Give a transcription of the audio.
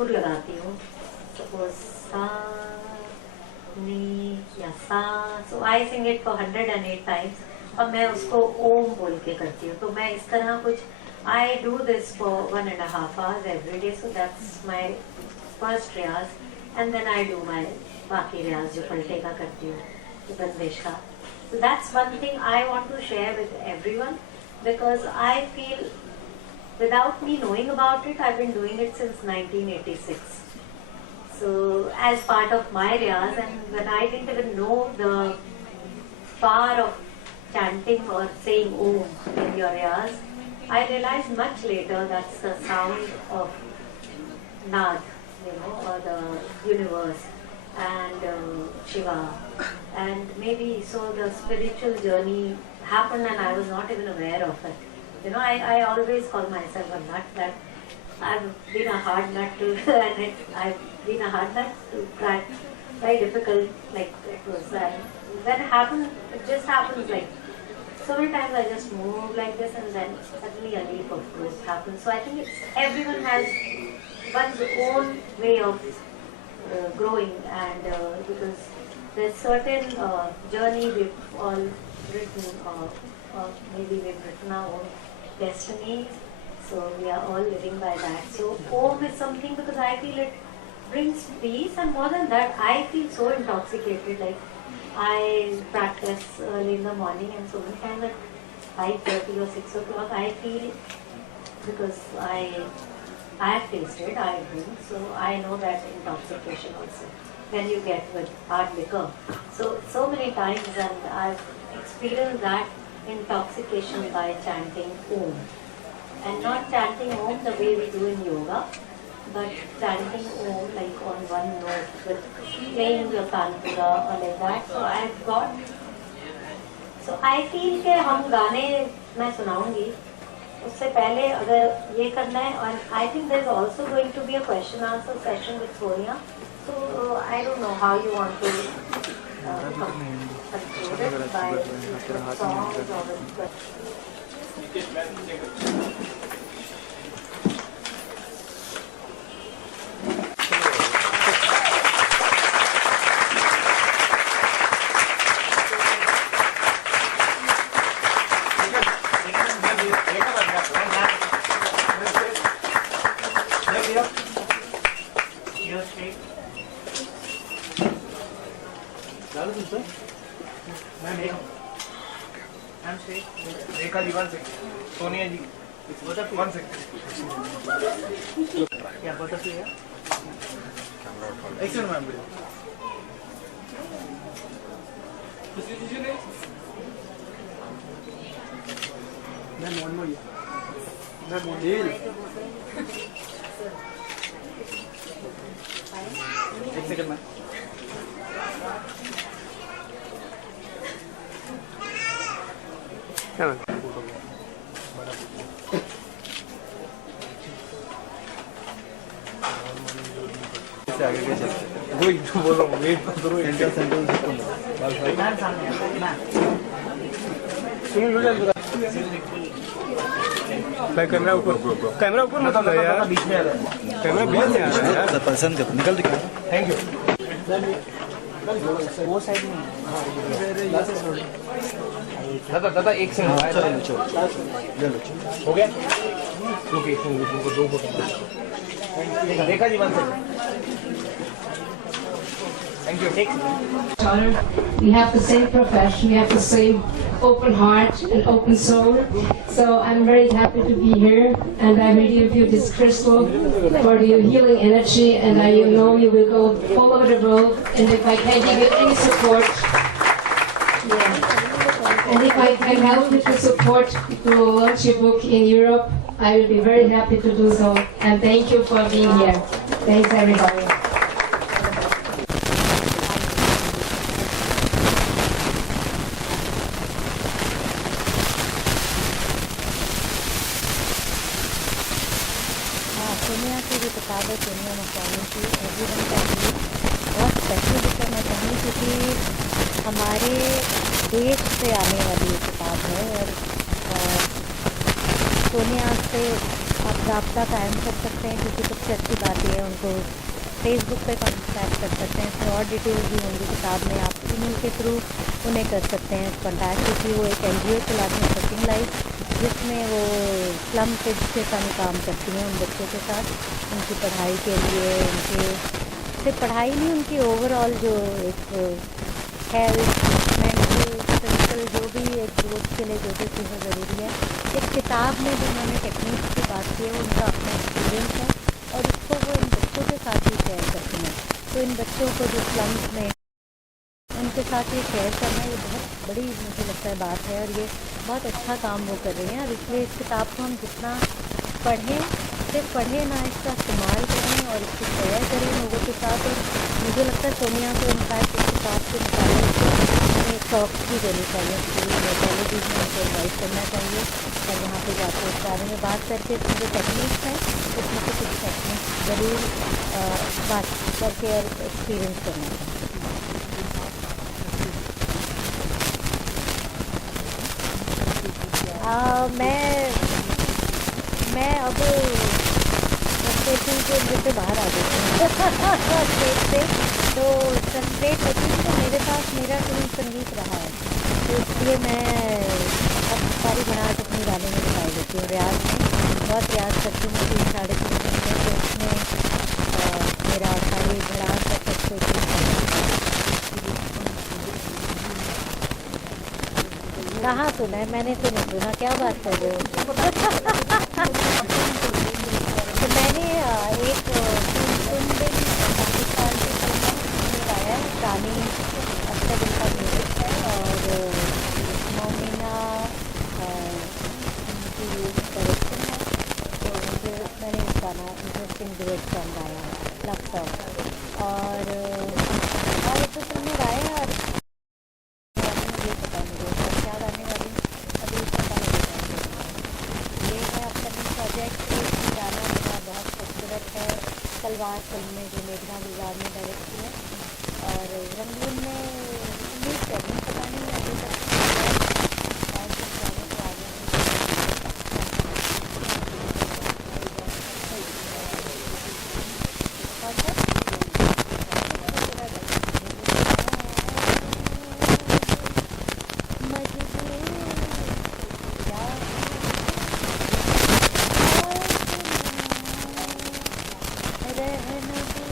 सुर लगाती हूँ, सपोज सा नी या सा, सो आई सिंग इट फॉर 108 टाइम्स और मैं उसको ओम बोल के करती हूँ. तो मैं इस तरह कुछ I do this for 1.5 hours every day. So that's my first रियाज. And then I do my बाकी रियाज जो पलटे का करती हूँ, बंदिश का. So that's one thing I want to share with everyone, because I feel without me knowing about it, I've been doing it since 1986. So as part of my riyaz, and when I didn't even know the power of chanting or saying Om in your riyaz, I realized much later that's the sound of Naad, or the universe and Shiva, and maybe so the spiritual journey happened and I was not even aware of it. I always call myself a nut, that I've been a hard nut to and I've been a hard nut to crack, very difficult, like it was. And when it happened, it just happens, like so many times I just move like this and then suddenly a leap of growth happens. So I think everyone has one's own way of growing, and because there's certain journey we've all written, or maybe we've written our own destiny, so we are all living by that. So Om is something, because I feel it brings peace, and more than that I feel so intoxicated. Like I practice early in the morning, and so many times at 5:30 or 6 o'clock I feel, because I have tasted, I drink, so I know that intoxication also when you get with hard liquor. So many times, and I've experienced that intoxication by chanting Om, and not chanting Om the way we do in yoga, but chanting Om like on one note with playing your tantra or like that. So I've got, so I feel कि हम गाने मैं सुनाऊंगी, उससे पहले अगर ये करना है, और I think there is also going to be a question answer session with Sonia. So I don't know how you want to conclude it by songs और रेखा जी 1 सेकंड, सोनिया जी 1 सेकंड, क्या बोलता है? एक second ma'am, ma'am one more, ma'am model, एक second ma'am. आगे कैसे वही तो बोलो, वेट करो, इंटर सेंटेंस मैम सामने मैम सुन लो जल्दी. भाई कैमरा ऊपर मत लो यार, बीच में आ रहा है कैमरा, बीच में आ रहा है यार. पर्सन देखो निकल दिखा. Thank you. वो साइड में दादा एक से हो गया. लोकेशन को 2 फोटो देखा जी 1 second. Thank you. We have the same profession, we have the same open heart and open soul. So I'm very happy to be here, and I will give you this crystal for your healing energy, and I know you will go all over the world. And if I can give you any support, and if I can help you to support to launch your book in Europe, I will be very happy to do so. And thank you for being here. Thanks everybody. Sonia की जो किताब है सोनिया मस्तानी की, एवरीवन का लिए बहुत special book करना चाहूँगी, क्योंकि हमारे देश से आने वाली ये किताब है. और सोनिया से आप रब्ता कायम कर सकते हैं, क्योंकि सबसे अच्छी बात यह है उनको फेसबुक पे कॉन्टैक्ट कर सकते हैं। इसमें और डिटेल्स भी होंगी किताब में, आप ईमेल के थ्रू उन्हें कर सकते हैं कॉन्टैक्ट, क्योंकि वो एक NGO चलाती हैं सचिन लाइफ, जिसमें वो स्लम किड्स के साथ काम करती हैं उन बच्चों के साथ, उनकी पढ़ाई के लिए, उनके सिर्फ पढ़ाई नहीं, उनकी ओवरऑल जो एक हेल्थ, मेंटल, फिजिकल, जो भी एक ग्रोथ के लिए जो भी चीज़ें ज़रूरी है। एक किताब में जो उन्होंने टेक्निक्स की बात की है, वो उनका अपना एक्सपीरियंस है और उसको वो इन बच्चों के साथ ही शेयर करती हैं। तो इन बच्चों को जो स्लम्स में उनके साथ ये शेयर करना, ये बहुत बड़ी मुझे लगता है बात है और ये बहुत अच्छा काम वो कर रही हैं। और इसलिए इस किताब को हम जितना पढ़ें, सिर्फ पढ़ें ना, इसका इस्तेमाल करें और इसको शेयर करें लोगों के साथ। और मुझे लगता है सोनिया को इनफैक्ट इस किताब के मुताबिक हमें एक टॉक भी देनी चाहिए, स्कूल में, कॉलेज में उनको इन्वाइट करना चाहिए और वहाँ पे जाकर इस बारे में बात करके इसमें जो टेक्निक्स हैं उसमें से कुछ टेक्निक्स ज़रूर बात करके और एक्सपीरियंस करना चाहिए। मैं अब स्टेशन के अंदर से बाहर आ गई हूँ स्टेज से, तो कंसंट्रेट होती है तो मेरे पास मेरा कोई संगीत रहा है, तो इसलिए मैं अब सारी बनाहट अपनी गाने में दिखाई देती हूँ। रियाज में बहुत रियाज करती हूँ, 3-3.5 घंटे, तो उसमें मेरा सारी भड़ास और सब कहाँ सुना है मैंने, तो नहीं सुना, क्या बात कर रहे हो। तो मैंने एक फिल्म पाकिस्तान की फिल्म में गाया है, रानी अख्तर उनका म्यूजिक है और मोमिना की डायरेक्शन है, तो मुझे मैंने इस गाना इंटरेस्टिंग डुएट सॉन्ग गाया है, लव सॉन्ग, और एक दो फिल्म में गाया है। और ये पता मुझे क्या गाने वाली अभी पता नहीं। ये है अपकमिंग प्रोजेक्ट, एक गाना मेरा बहुत खूबसूरत है, तलवार फिल्म में जो मेघना गुलजार ने डायरेक्ट की है, और रंगीन में उम्मीद कर रही हूँ, पता नहीं अभी तक और कुछ गाने तो आगे रहने दो।